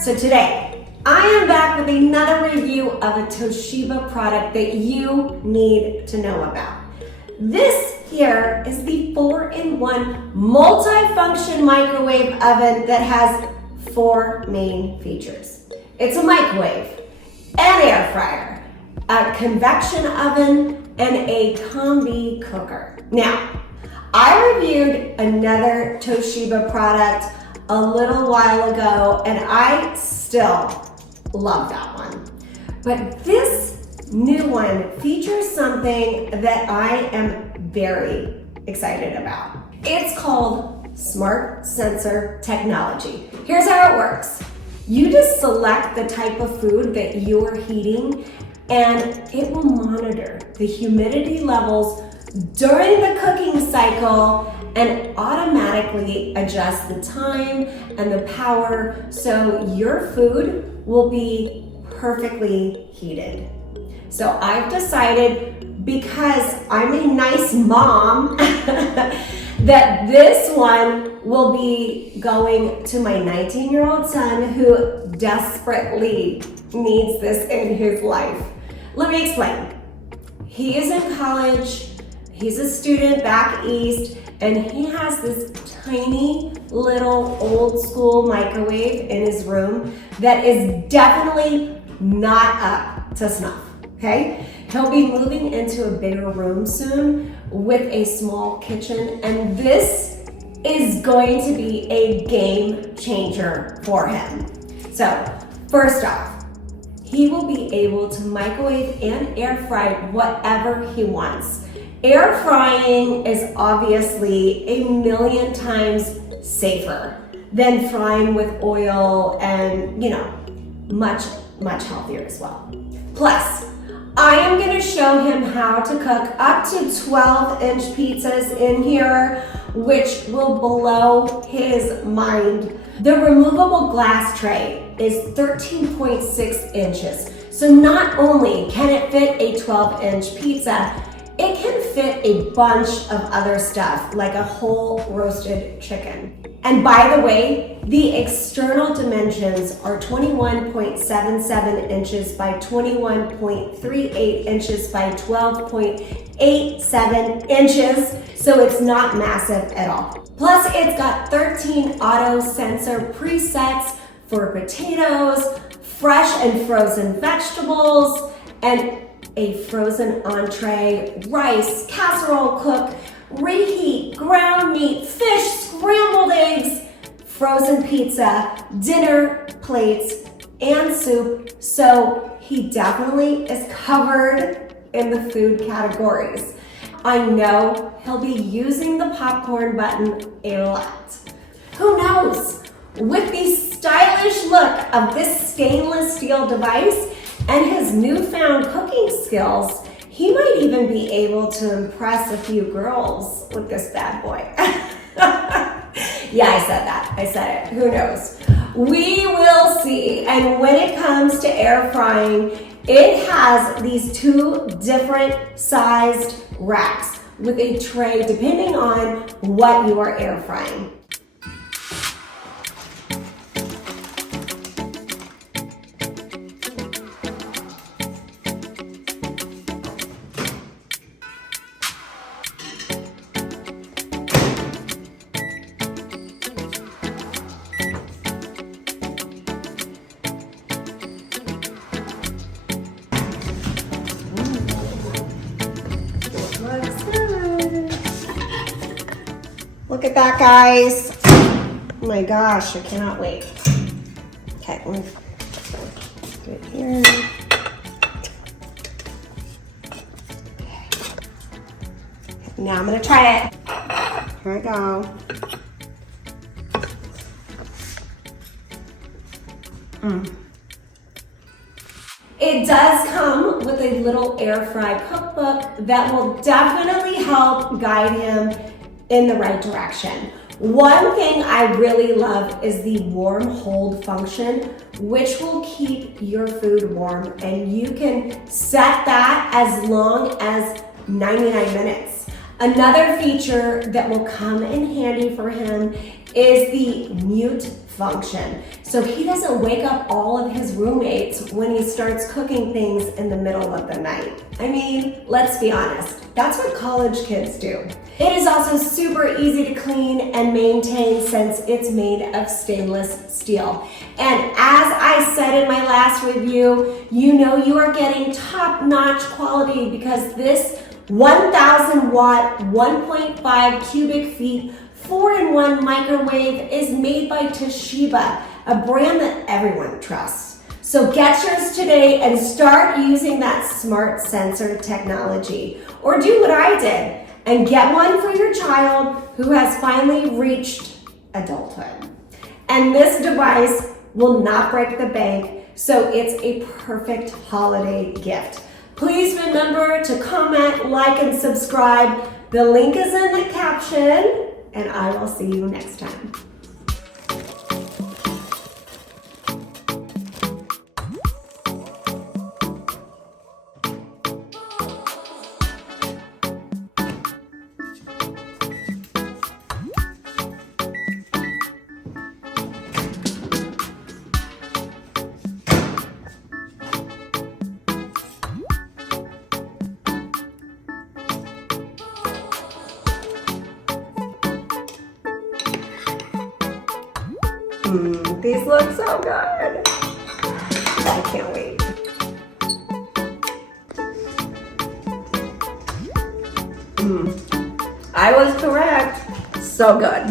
So today, I am back with another review of a Toshiba product that you need to know about. This here is the 4-in-1 multi-function microwave oven that has 4 main features. It's a microwave, an air fryer, a convection oven, and a combi cooker. Now, I reviewed another Toshiba product a little while ago, and I still love that one. But this new one features something that I am very excited about. It's called Smart Sensor Technology. Here's how it works. You just select the type of food that you're heating, and it will monitor the humidity levels during the cooking cycle and automatically adjust the time and the power so your food will be perfectly heated. So I've decided, because I'm a nice mom, that this one will be going to my 19-year-old son who desperately needs this in his life. Let me explain. He is in college, he's a student back east, and he has this tiny little old school microwave in his room that is definitely not up to snuff, okay? He'll be moving into a bigger room soon with a small kitchen, and this is going to be a game changer for him. So, first off, he will be able to microwave and air fry whatever he wants. Air frying is obviously a million times safer than frying with oil and, much healthier as well. Plus, I am going to show him how to cook up to 12-inch pizzas in here, which will blow his mind. The removable glass tray is 13.6 inches. So not only can it fit a 12-inch pizza, it can fit a bunch of other stuff, like a whole roasted chicken. And by the way, the external dimensions are 21.77 inches by 21.38 inches by 12.87 inches, so it's not massive at all. Plus, it's got 13 auto sensor presets for potatoes, fresh and frozen vegetables, and a frozen entree, rice, casserole cook, reheat, ground meat, fish, scrambled eggs, frozen pizza, dinner plates, and soup. So he definitely is covered in the food categories. I know he'll be using the popcorn button a lot. Who knows? With the stylish look of this stainless steel device and his newfound cooking skills, he might even be able to impress a few girls with this bad boy. Yeah, I said that. I said it. Who knows? We will see. And when it comes to air frying, it has these 2 different sized racks with a tray depending on what you are air frying. Look at that, guys. Oh my gosh, I cannot wait. Okay, let me do it here. Okay. Now I'm gonna try it. Here we go. It does come with a little air fry cookbook that will definitely help guide him in the right direction. One thing I really love is the warm hold function, which will keep your food warm, and you can set that as long as 99 minutes. Another feature that will come in handy for him is the mute function, so he doesn't wake up all of his roommates when he starts cooking things in the middle of the night. I mean, let's be honest, that's what college kids do. It is also super easy to clean and maintain since it's made of stainless steel. And as I said in my last review, you know you are getting top-notch quality because this 1,000 watt, 1.5 cubic feet, 4-in-1 microwave is made by Toshiba, a brand that everyone trusts. So get yours today and start using that smart sensor technology. Or do what I did and get one for your child who has finally reached adulthood. And this device will not break the bank, so it's a perfect holiday gift. Please remember to comment, like, and subscribe. The link is in the caption, and I will see you next time. These look so good. I can't wait. I was correct. So good.